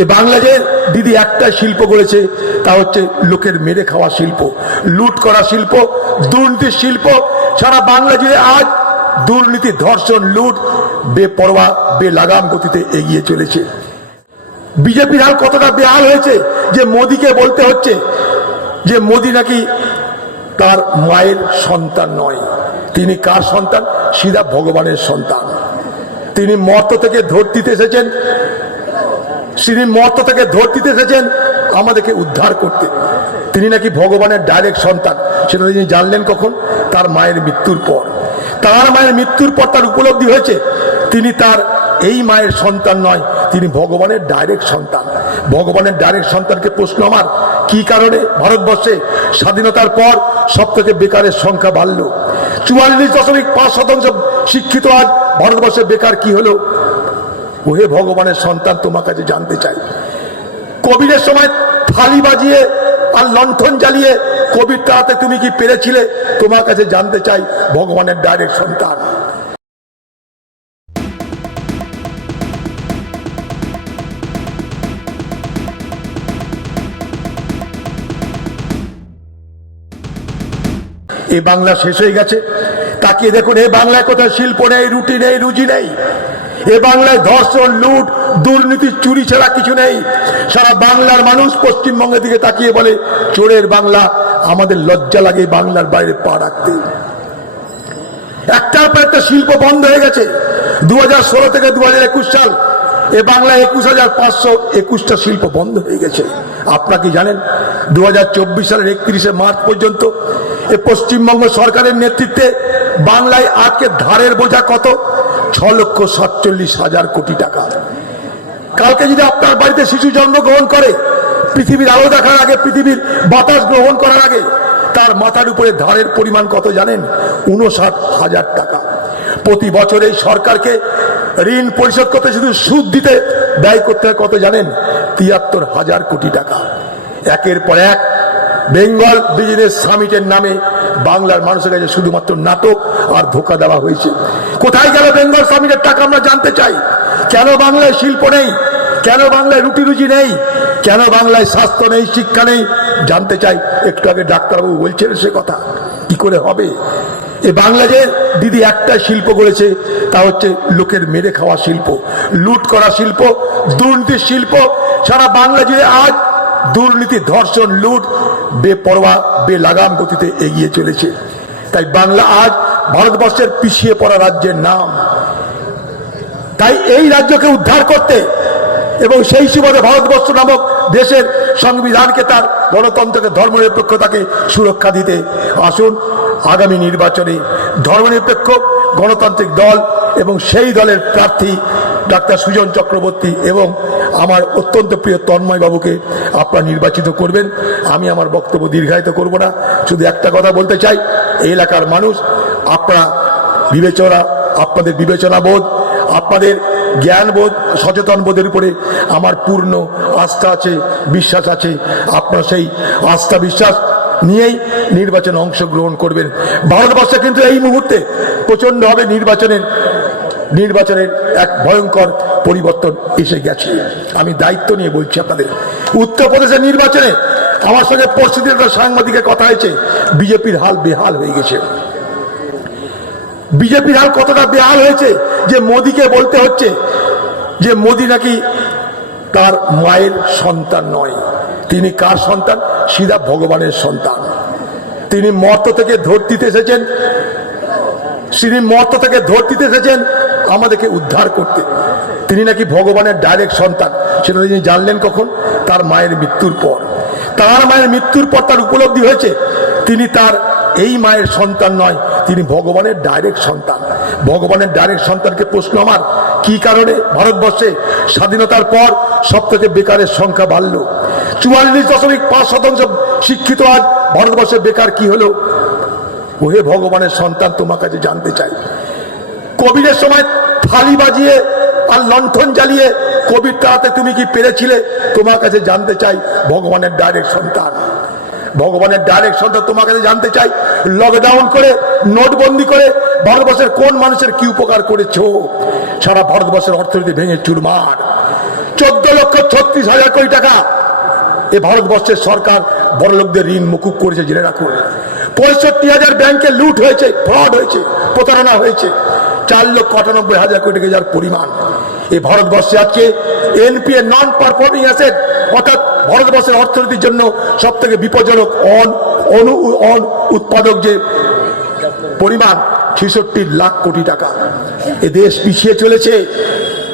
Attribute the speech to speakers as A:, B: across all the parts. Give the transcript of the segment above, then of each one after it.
A: এই বাংলাদেশে, দিদি একটা শিল্প করেছে তা হচ্ছে লোকের মেরে খাওয়া শিল্প, লুট করা শিল্প, দুর্নীতির শিল্প, সারা বাংলা জুড়ে আজ দুর্নীতি, ধর্ষণ, লুট, বেপরোয়া, বেলাগাম গতিতে এগিয়ে চলেছে। বিজেপির হাল কতটা বেহাল হয়েছে, যে মোদিকে বলতে হচ্ছে যে মোদি নাকি তার মায়ের সন্তান নয়। তিনি কার সন্তান? সিধা ভগবানের সন্তান। তিনি মর্ত থেকে ধর্তিতে এসেছেন তিনি মর্ত থেকে ধর্তিতে এসেছেন, আমাদেরকে উদ্ধার করতে। তিনি নাকি ভগবানের ডাইরেক্ট সন্তান। সেটা তিনি জানলেন কখন? তার মায়ের মৃত্যুর পর। তার মায়ের মৃত্যুর পর তার উপলব্ধি হয়েছে। তিনি তার এই মায়ের সন্তান নয়, তিনি ভগবানের ডাইরেক্ট সন্তান। ভগবানের ডাইরেক্ট সন্তানকে প্রশ্ন আমার, কি কারণে? ভারতবর্ষে স্বাধীনতার পর সব থেকে বেকারের সংখ্যা বাড়ল। চুয়াল্লিশ দশমিক পাঁচ শতাংশ শিক্ষিত আজ, ভারতবর্ষে বেকার কি হলো? ওহে ভগবানের সন্তান, তোমার কাছে জানতে চাই। কোভিডের সময় থালি বাজিয়ে আর লণ্ঠন জ্বালিয়ে কোভিড তাড়াতে তুমি কি পেরেছিলে? তোমার কাছে জানতে চাই ভগবানের ডাইরেক্ট সন্তান। এই বাংলা শেষ হয়ে গেছে। তাকিয়ে দেখুন এই বাংলায় কোথায় শিল্প নেই, রুটি নেই, রুজি নেই। এ বাংলায় ধর্ষণ, লুট, দুর্নীতি, চুরি ছাড়া কিছু নেই। সারা বাংলার মানুষ পশ্চিমবঙ্গের দিকে তাকিয়ে বলে, চোরের বাংলা, আমাদের লজ্জা লাগে বাংলার বাইরে পা রাখতে। একটার পর একটা শিল্প বন্ধ হয়ে গেছে। দুহাজার ষোলো থেকে দুহাজার একুশ সাল, এ বাংলায় একুশ হাজার পাঁচশো একুশটা শিল্প বন্ধ হয়ে গেছে। আপনারা কি জানেন দু হাজার চব্বিশ সালের একত্রিশে মার্চ পর্যন্ত এ পশ্চিমবঙ্গ সরকারের নেতৃত্বে বাংলায় আজকে ধারের বোঝা কত? ছ লক্ষ সাতচল্লিশ হাজার কোটি টাকা। কালকে যদি আপনার বাড়িতে শিশু জন্মগ্রহণ করে, পৃথিবীর আলো দেখার আগে, পৃথিবীর বাতাস গ্রহণ করার আগে, তার মাথার উপরে ধারের পরিমাণ কত জানেন? উনষাট হাজার টাকা। প্রতি বছর সরকারকে ঋণ পরিশোধ করতে শুধু সুদ দিতে ব্যয় করতে কত জানেন? তিয়াত্তর হাজার কোটি টাকা। একের পর এক, বেঙ্গল বিজনেস সামিটের নামে বাংলার মানুষের কাছে শুধুমাত্র নাটক আর ধোকা দেওয়া হয়েছে। কোথায় গেল বেঙ্গল সামিটের টাকা আমরা জানতে চাই? কেন বাংলায় শিল্প নেই? কেন বাংলায় রুটি রুজি নেই? কেন বাংলায় স্বাস্থ্য নেই, শিক্ষা নেই? জানতে চাই। একটু আগে ডাক্তারবাবু বলছেন সে কথা। কি করে হবে? এ বাংলাদেশে দিদি একটা শিল্প করেছে, তা হচ্ছে লোকের মেরে খাওয়া শিল্প, লুট করা শিল্প, দুর্নীতির শিল্প। সারা বাংলা জুড়ে আজ দুর্নীতি, ধর্ষণ, লুট, বেপরোয়া, বেলাগাম গতিতে এগিয়ে চলেছে। তাই বাংলা আজ ভারতবর্ষের পিছিয়ে পড়া রাজ্যের নাম। তাই এই রাজ্যকে উদ্ধার করতে এবং সেই সুবাদে ভারতবর্ষ নামক দেশের সংবিধানকে তার গণতন্ত্রকে ধর্মনিরপেক্ষতাকে সুরক্ষা দিতে আসুন আগামী নির্বাচনে। ধর্মনিরপেক্ষ গণতান্ত্রিক দল এবং সেই দলের প্রার্থী ডাক্তার সুজন চক্রবর্তী এবং আমার অত্যন্ত প্রিয় তন্ময় বাবুকে আপনারা নির্বাচিত করবেন। আমি আমার বক্তব্য দীর্ঘায়িত করব না। শুধু একটা কথা বলতে চাই, এই এলাকার মানুষ, আপনারা বিবেচনা, আপনাদের বিবেচনা বোধ, আপনাদের জ্ঞান বোধ, সচেতন বোধের উপরে আমার পূর্ণ আস্থা আছে, বিশ্বাস আছে। আপনারা সেই আস্থা, বিশ্বাস নিয়েই নির্বাচনে অংশগ্রহণ করবেন। ভারতবর্ষে কিন্তু এই মুহূর্তে প্রচণ্ডভাবে নির্বাচনের নির্বাচনের এক ভয়ঙ্কর পরিবর্তন এসে গেছে। আমি দায়িত্ব নিয়ে বলছি আপনাদের, উত্তরপ্রদেশের নির্বাচনে আমার সঙ্গে পরশুদিন সাংবাদিকের কথা হয়েছে, বিজেপির হাল বেহাল হয়ে গেছে। বিজেপির হাল কতটা বেহাল হয়েছে যে মোদিকে বলতে হচ্ছে যে মোদি নাকি তার মায়ের সন্তান নয়। তিনি কার সন্তান? সিধা ভগবানের সন্তান। তিনি মর্ত থেকে ধর্তিতে এসেছেন। তিনি মর্ত থেকে ধর্তিতে এসেছেন। আমাদেরকে উদ্ধার করতে। তিনি নাকি ভগবানের ডাইরেক্ট সন্তান। সেটা তিনি জানলেন কখন? তার মায়ের মৃত্যুর পর। তার মায়ের মৃত্যুর পর তার উপলব্ধি হয়েছে। তিনি তার এই মায়ের সন্তান নয়, তিনি ভগবানের ডাইরেক্ট সন্তান। ভগবানের ডাইরেক্ট সন্তানকে প্রশ্ন আমার, কি কারণে ভারতবর্ষে স্বাধীনতার পর সব থেকে বেকারের সংখ্যা বাড়ল? চুয়াল্লিশ দশমিক পাঁচ শতাংশ শিক্ষিত আজ ভারতবর্ষে বেকার কি হলো? ওহে ভগবানের সন্তান, তোমার কাছে জানতে চাই। কোভিডের সময় থালি বাজিয়ে আর লণ্ঠন জ্বালিয়ে কোভিড তাড়াতে তুমি কি পেরেছিলে? তোমার কাছে জানতে চাই ভগবানের ডাইরেক্ট সন্তান ভগবানের ডাইরেক্ট সন্তান তোমার কাছে জানতে চাই। লকডাউন করে, নোটবন্দি করে ভারতবর্ষের কোন মানুষের কি উপকার করেছ? সারা ভারতবর্ষের অর্থনীতি ভেঙে চুরমার। চোদ্দ লক্ষ ছত্রিশ হাজার কোটি টাকা এ ভারতবর্ষের সরকার বড় লোকদের ঋণ মুকুব করেছে, জেনে রাখুন। পঁয়ষট্টি হাজার ব্যাংকে লুট হয়েছে, ফ্রড হয়েছে, প্রতারণা হয়েছে। চার লক্ষ আটানব্বই হাজার কোটি টাকা যার পরিমাণ। এই ভারতবর্ষে আজকে এনপিএ নন পারফর্মিং অ্যাসেট অর্থাৎ ভারতবর্ষের অর্থনীতির জন্য সব থেকে বিপজ্জনক অন, অনু, অন উৎপাদক যে পরিমাণ, ছেষট্টি লাখ কোটি টাকা। এ দেশ পিছিয়ে চলেছে।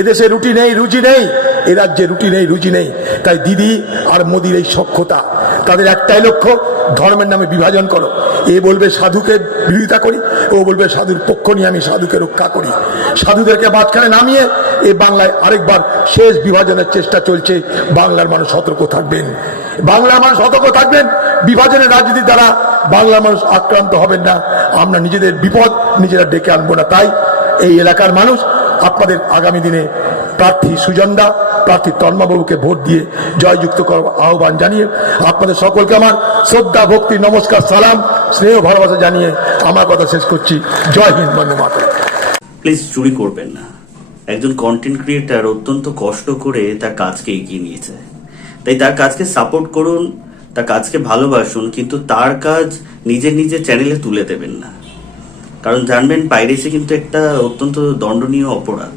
A: এদেশে রুটি নেই রুচি নেই। এ রাজ্যে রুটি নেই রুচি নেই। তাই দিদি আর মোদির এই সক্ষতা। তাদের একটাই লক্ষ্য, ধর্মের নামে বিভাজন করো। এ বলবে সাধুকে বিরোধিতা করি, ও বলবে সাধুর পক্ষ নিয়ে আমি সাধুকে রক্ষা করি। সাধুদেরকে মাঝখানে নামিয়ে এই বাংলায় আরেকবার শেষ বিভাজনের চেষ্টা চলছে। বাংলার মানুষ সতর্ক থাকবেন। বাংলার মানুষ সতর্ক থাকবেন, বিভাজনের রাজনীতির দ্বারা বাংলার মানুষ আক্রান্ত হবেন না। আমরা নিজেদের বিপদ নিজেরা ডেকে আনব না। তাই এই এলাকার মানুষ, আপনাদের আগামী দিনে প্রার্থী সুজন্দা, প্রার্থী তন্মাবাবুকে ভোট দিয়ে জয়যুক্ত করার আহ্বান জানিয়ে আপনাদের সকলকে আমার শ্রদ্ধা, ভক্তি, নমস্কার, সালাম, স্নেহ, ভালোবাসা জানিয়ে আমার কথা শেষ করছি। জয় হিন্দ, বন্দে মাতা
B: প্লিজ চুরি করবেন না। একজন কন্টেন্ট ক্রিয়েটার অত্যন্ত কষ্ট করে তার কাজকে এগিয়ে নিয়েছে। তাই তার কাজকে সাপোর্ট করুন, তার কাজকে ভালোবাসুন, কিন্তু তার কাজ নিজের নিজের চ্যানেলে তুলে দেবেন না। কারণ জানবেন পাইরেসি কিন্তু একটা অত্যন্ত দণ্ডনীয় অপরাধ।